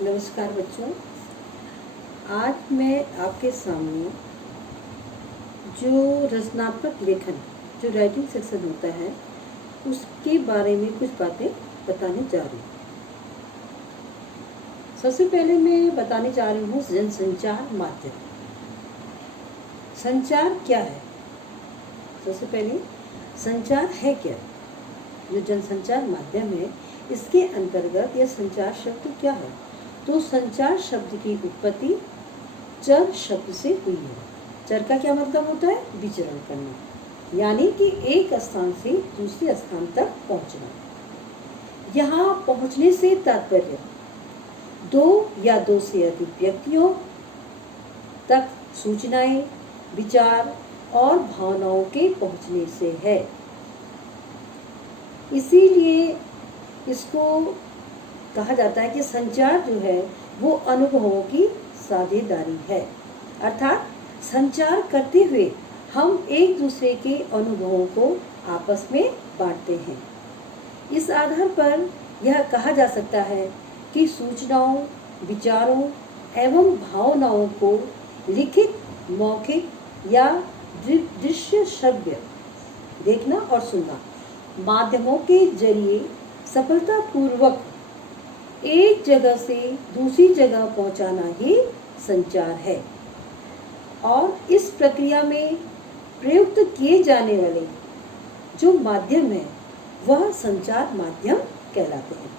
नमस्कार बच्चों। आज मैं आपके सामने जो रचनात्मक लेखन जो राइटिंग सेक्शन होता है उसके बारे में कुछ बातें बताने जा रही हूँ। सबसे पहले मैं बताने जा रही हूँ जनसंचार माध्यम। संचार क्या है? सबसे पहले संचार है क्या? जो जनसंचार माध्यम है इसके अंतर्गत यह संचार शब्द क्या है? तो संचार शब्द की उत्पत्ति चर शब्द से हुई है। चर का क्या मतलब होता है? विचरण करना, यानी कि एक स्थान से दूसरे स्थान तक पहुंचना। यहाँ पहुंचने से तात्पर्य दो या दो से अधिक व्यक्तियों तक सूचनाएं, विचार और भावनाओं के पहुंचने से है। इसीलिए इसको कहा जाता है कि संचार जो है वो अनुभवों की साझेदारी है। अर्थात संचार करते हुए हम एक दूसरे के अनुभवों को आपस में बांटते हैं। इस आधार पर यह कहा जा सकता है कि सूचनाओं, विचारों एवं भावनाओं को लिखित, मौखिक या दृश्य श्रव्य देखना और सुनना माध्यमों के जरिए सफलतापूर्वक एक जगह से दूसरी जगह पहुंचाना ही संचार है। और इस प्रक्रिया में प्रयुक्त किए जाने वाले जो माध्यम है वह संचार माध्यम कहलाते हैं,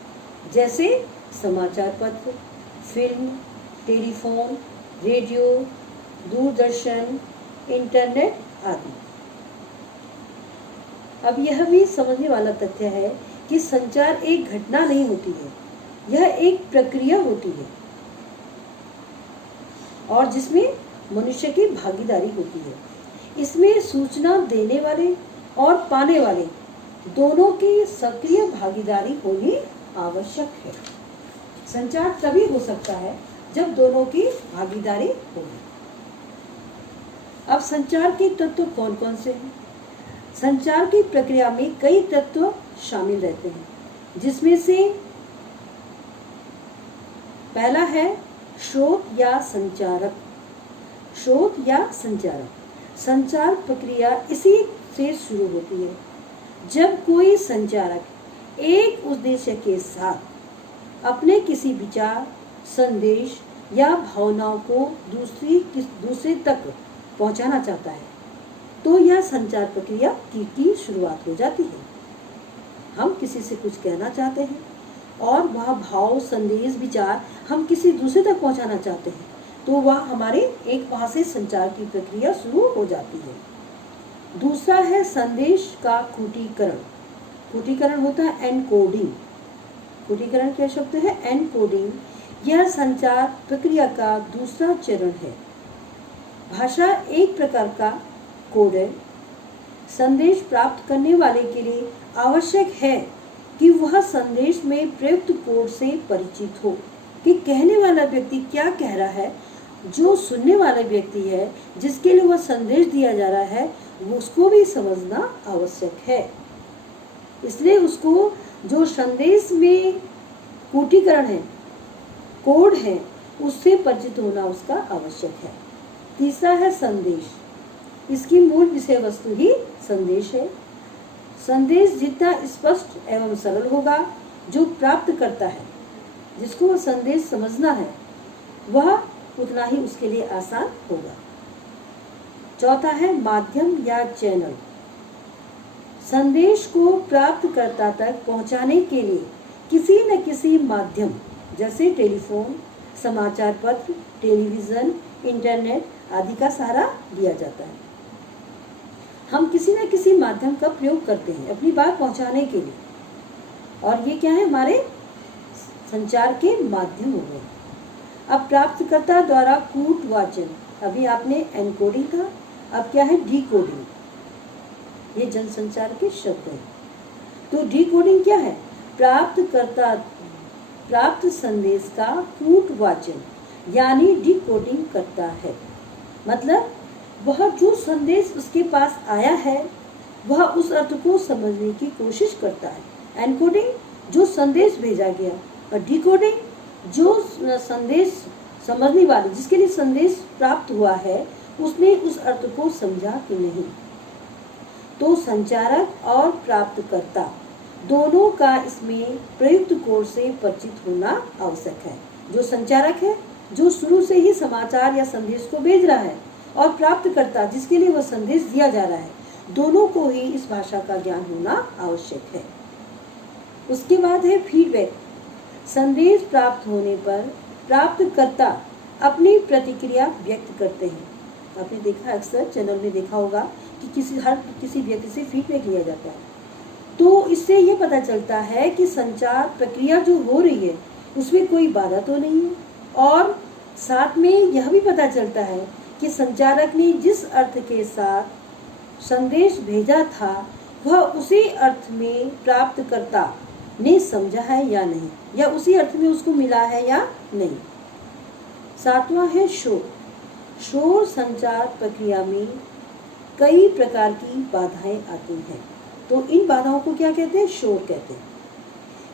जैसे समाचार पत्र, film, telephone, radio, Doordarshan, internet आदि। अब यह भी समझने वाला तथ्य है कि संचार एक घटना नहीं होती है, यह एक प्रक्रिया होती है और जिसमें मनुष्य की भागीदारी होती है। इसमें सूचना देने वाले और पाने वाले दोनों की सक्रिय भागीदारी होनी आवश्यक है। संचार तभी हो सकता है जब दोनों की भागीदारी होगी। अब संचार के तत्व कौन कौन से हैं? संचार की प्रक्रिया में कई तत्व शामिल रहते हैं, जिसमें से पहला है स्रोत या संचारक। स्रोत या संचारक, संचार प्रक्रिया इसी से शुरू होती है जब कोई संचारक एक उद्देश्य के साथ अपने किसी विचार, संदेश या भावनाओं को दूसरे तक पहुंचाना चाहता है, तो यह संचार प्रक्रिया की शुरुआत हो जाती है। हम किसी से कुछ कहना चाहते हैं और वह भाव, संदेश, विचार हम किसी दूसरे तक पहुंचाना चाहते हैं, तो वह हमारे वहां से संचार की प्रक्रिया शुरू हो जाती है। दूसरा है संदेश का कूटीकरण। कूटीकरण होता है एनकोडिंग। कूटीकरण क्या शब्द है? एनकोडिंग। यह संचार प्रक्रिया का दूसरा चरण है। भाषा एक प्रकार का कोड है। संदेश प्राप्त करने वाले के लिए आवश्यक है कि वह संदेश में प्रयुक्त कोड से परिचित हो कि कहने वाला व्यक्ति क्या कह रहा है। जो सुनने वाला व्यक्ति है, जिसके लिए वह संदेश दिया जा रहा है, उसको भी समझना आवश्यक है। इसलिए उसको जो संदेश में कूटीकरण है, कोड है, उससे परिचित होना उसका आवश्यक है। तीसरा है संदेश। इसकी मूल विषय वस्तु ही संदेश है। संदेश जितना स्पष्ट एवं सरल होगा, जो प्राप्त करता है, जिसको वह संदेश समझना है, वह उतना ही उसके लिए आसान होगा। चौथा है माध्यम या चैनल। संदेश को प्राप्तकर्ता तक पहुंचाने के लिए किसी न किसी माध्यम, जैसे टेलीफोन, समाचार पत्र, टेलीविजन, इंटरनेट आदि का सहारा लिया जाता है। हम किसी न किसी माध्यम का प्रयोग करते हैं अपनी बात पहुंचाने के लिए, और ये क्या है? हमारे संचार के माध्यम हो गए। अब प्राप्तकर्ता द्वारा कूट वाचन, अभी आपने एनकोडिंग कहा, अब क्या है? डिकोडिंग। ये जनसंचार के शब्द हैं। तो डिकोडिंग क्या है? प्राप्त संदेश का कूट वाचन यानी डिकोडिंग करता है। मतलब वह जो संदेश उसके पास आया है वह उस अर्थ को समझने की कोशिश करता है। एनकोडिंग जो संदेश भेजा गया, और डिकोडिंग जो संदेश समझने वाले, जिसके लिए संदेश प्राप्त हुआ है, उसने उस अर्थ को समझा कि नहीं। तो संचारक और प्राप्तकर्ता दोनों का इसमें प्रयुक्त कोण से परिचित होना आवश्यक है। जो संचारक है, जो शुरू से ही समाचार या संदेश को भेज रहा है, और प्राप्तकर्ता, जिसके लिए वह संदेश दिया जा रहा है, दोनों को ही इस भाषा का ज्ञान होना आवश्यक है। उसके बाद है फीडबैक। संदेश प्राप्त होने पर प्राप्तकर्ता अपनी प्रतिक्रिया व्यक्त करते हैं। आपने देखा, अक्सर चैनल में देखा होगा कि किसी व्यक्ति से फीडबैक लिया जाता है। तो इससे ये पता चलता है कि संचार प्रक्रिया जो हो रही है उसमें कोई बाधा तो नहीं है, और साथ में यह भी पता चलता है कि संचारक ने जिस अर्थ के साथ संदेश भेजा था वह उसी अर्थ में प्राप्तकर्ता ने समझा है या नहीं, या उसी अर्थ में उसको मिला है या नहीं। सातवां है शोर। शोर संचार प्रक्रिया में कई प्रकार की बाधाएं आती हैं। तो इन बाधाओं को क्या कहते हैं? शोर कहते हैं।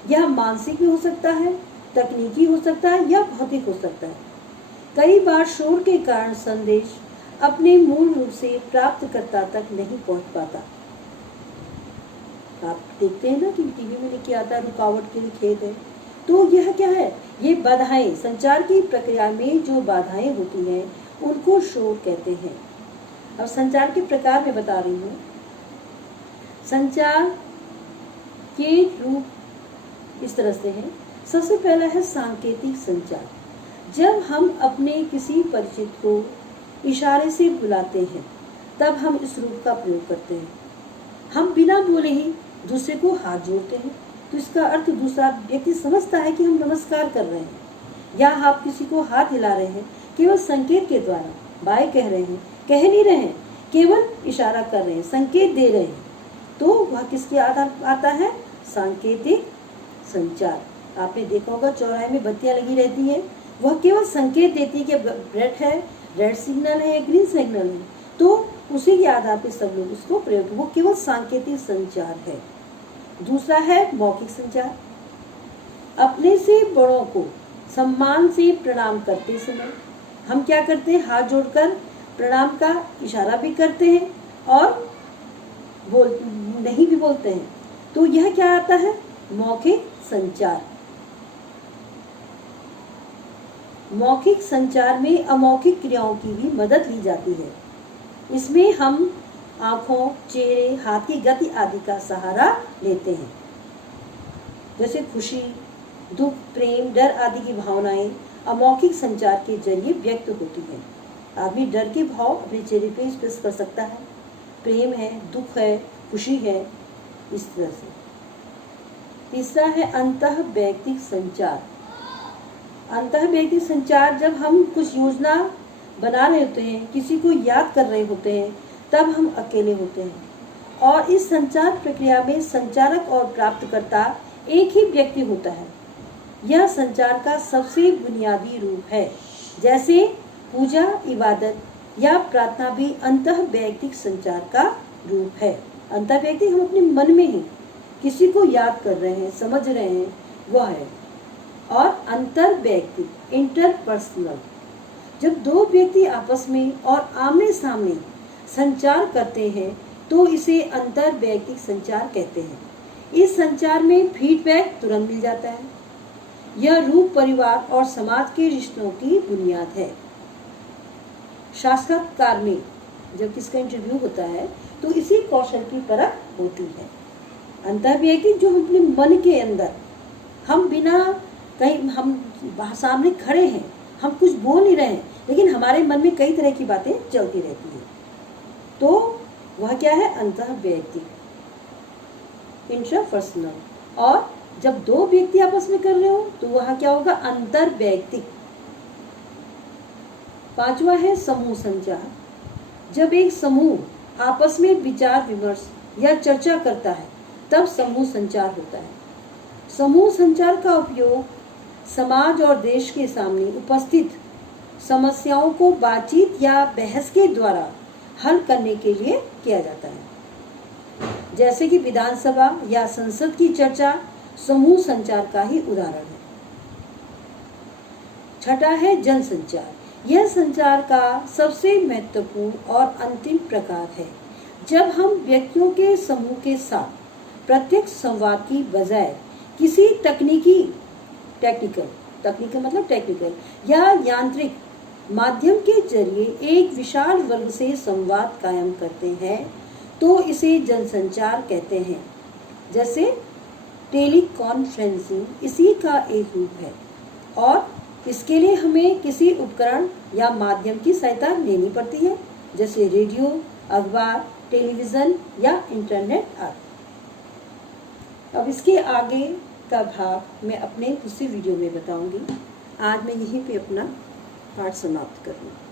यह मानसिक भी हो सकता है, तकनीकी हो सकता है, या भौतिक हो सकता है। कई बार शोर के कारण संदेश अपने मूल रूप से प्राप्तकर्ता तक नहीं पहुंच पाता। आप देखते हैं ना कि टीवी में लिखा आता है रुकावट के लिए खेद है। तो यह क्या है? ये बाधाएं, संचार की प्रक्रिया में जो बाधाएं होती हैं उनको शोर कहते हैं। अब संचार के प्रकार में बता रही हूँ। संचार के रूप इस तरह से हैं। सबसे पहला है सांकेतिक संचार। जब हम अपने किसी परिचित को इशारे से बुलाते हैं तब हम इस रूप का प्रयोग करते हैं। हम बिना बोले ही दूसरे को हाथ जोड़ते हैं, तो इसका अर्थ दूसरा व्यक्ति समझता है कि हम नमस्कार कर रहे हैं, या आप किसी को हाथ हिला रहे हैं केवल संकेत के द्वारा, बाय कह रहे हैं, कह नहीं रहे हैं, केवल इशारा कर रहे हैं, संकेत दे रहे हैं, तो वह किसके आधार आता है? सांकेतिक संचार। आपने देखा होगा चौराहे में बत्तियां लगी रहती हैं, वह केवल संकेत देती है कि रेड है, रेड सिग्नल है, ग्रीन सिग्नल है, तो उसी के आधार पर सब लोग उसको प्रयोग, वो केवल सांकेतिक संचार है। दूसरा है मौखिक संचार। अपने से बड़ों को सम्मान से प्रणाम करते समय हम क्या करते हैं? हाथ जोड़कर प्रणाम का इशारा भी करते हैं और नहीं भी बोलते हैं। तो यह क्या आता है? मौखिक संचार। मौखिक संचार में अमौखिक क्रियाओं की भी मदद ली जाती है। इसमें हम आंखों, चेहरे, हाथ की गति आदि का सहारा लेते हैं। जैसे खुशी, दुख, प्रेम, डर आदि की भावनाएं अमौखिक संचार के जरिए व्यक्त होती हैं। आदमी डर के भाव अपने चेहरे पे एक्सप्रेस कर सकता है, प्रेम है, दुख है, खुशी है, इस तरह से। तीसरा है अंतःवैयक्तिक संचार। अंतःवैयक्तिक संचार, जब हम कुछ योजना बना रहे होते हैं, किसी को याद कर रहे होते हैं, तब हम अकेले होते हैं, और इस संचार प्रक्रिया में संचारक और प्राप्तकर्ता एक ही व्यक्ति होता है। यह संचार का सबसे बुनियादी रूप है। जैसे पूजा, इबादत या प्रार्थना भी अंतःवैयक्तिक संचार का रूप है। अंतःवैयक्तिक, हम अपने मन में ही किसी को याद कर रहे हैं, समझ रहे हैं, वह है। और अंतर्वैयक्तिक, इंटरपर्सनल, जब दो व्यक्ति आपस में और आमने सामने संचार करते हैं तो इसे अंतर्वैयक्तिक संचार कहते हैं। इस संचार में फीडबैक तुरंत मिल जाता है। यह रूप, परिवार और समाज के रिश्तों की बुनियाद है। साक्षात्कार में जब किसका इंटरव्यू होता है तो इसी कौशल की परख होती है। अंतर्वैयक्तिक, जो अपने मन के अंदर, हम बिना कहीं, हम सामने खड़े हैं, हम कुछ बोल नहीं रहे हैं, लेकिन हमारे मन में कई तरह की बातें चलती रहती हैं, तो वह क्या है? अंतःवैयक्तिक, इंट्रापर्सनल। और जब दो व्यक्ति आपस में कर रहे हो तो वह क्या होगा? अंतर्वैयक्तिक। पांचवा है समूह संचार। जब एक समूह आपस में विचार विमर्श या चर्चा करता है तब समूह संचार होता है। समूह संचार का उपयोग समाज और देश के सामने उपस्थित समस्याओं को बातचीत या बहस के द्वारा हल करने के लिए किया जाता है। जैसे कि विधानसभा या संसद की चर्चा समूह संचार का ही उदाहरण है। छठा है जनसंचार। यह संचार का सबसे महत्वपूर्ण और अंतिम प्रकार है। जब हम व्यक्तियों के समूह के साथ प्रत्यक्ष संवाद की बजाय किसी टेक्निकल या यांत्रिक माध्यम के जरिए एक विशाल वर्ग से संवाद कायम करते हैं तो इसे जनसंचार कहते हैं। जैसे टेलीकॉन्फ्रेंसिंग इसी का एक रूप है और इसके लिए हमें किसी उपकरण या माध्यम की सहायता लेनी पड़ती है, जैसे रेडियो, अखबार, टेलीविजन या इंटरनेट आदि। अब इसके आगे का भाग मैं अपने दूसरी वीडियो में बताऊंगी। आज मैं यहीं पे अपना पाठ समाप्त करूँगी।